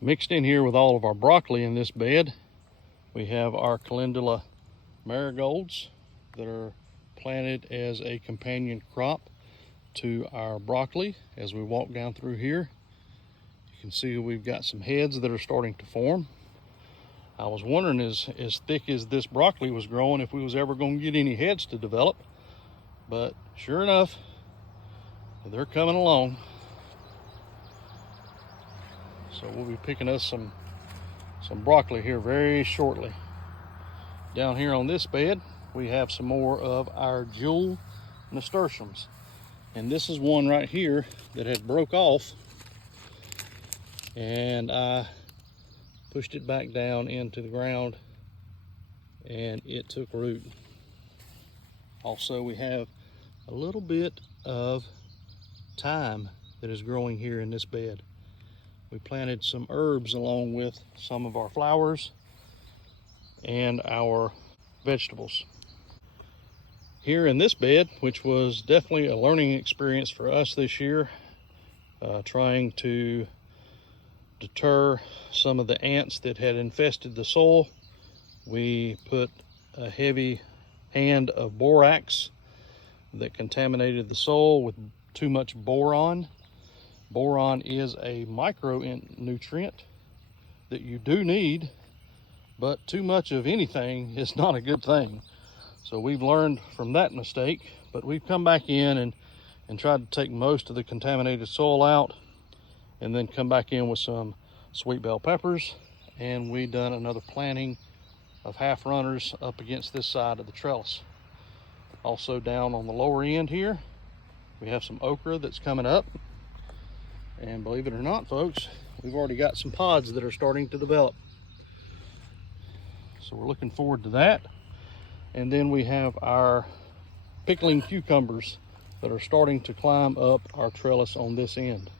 Mixed in here with all of our broccoli in this bed, we have our calendula marigolds that are planted as a companion crop to our broccoli. As we walk down through here, you can see we've got some heads that are starting to form. I was wondering, as thick as this broccoli was growing, if we was ever going to get any heads to develop, but sure enough, they're coming along. So we'll be picking us some broccoli here very shortly. Down here on this bed, we have some more of our jewel nasturtiums. And this is one right here that had broke off, and I pushed it back down into the ground and it took root. Also, we have a little bit of thyme that is growing here in this bed. We planted some herbs along with some of our flowers and our vegetables. Here in this bed, which was definitely a learning experience for us this year, trying to deter some of the ants that had infested the soil, we put a heavy hand of borax that contaminated the soil with too much boron. Boron is a micronutrient that you do need, but too much of anything is not a good thing. So we've learned from that mistake, but we've come back in and tried to take most of the contaminated soil out, and then come back in with some sweet bell peppers, and we've done another planting of half runners up against this side of the trellis. Also down on the lower end here, we have some okra that's coming up. And believe it or not, folks, we've already got some pods that are starting to develop. So we're looking forward to that. And then we have our pickling cucumbers that are starting to climb up our trellis on this end.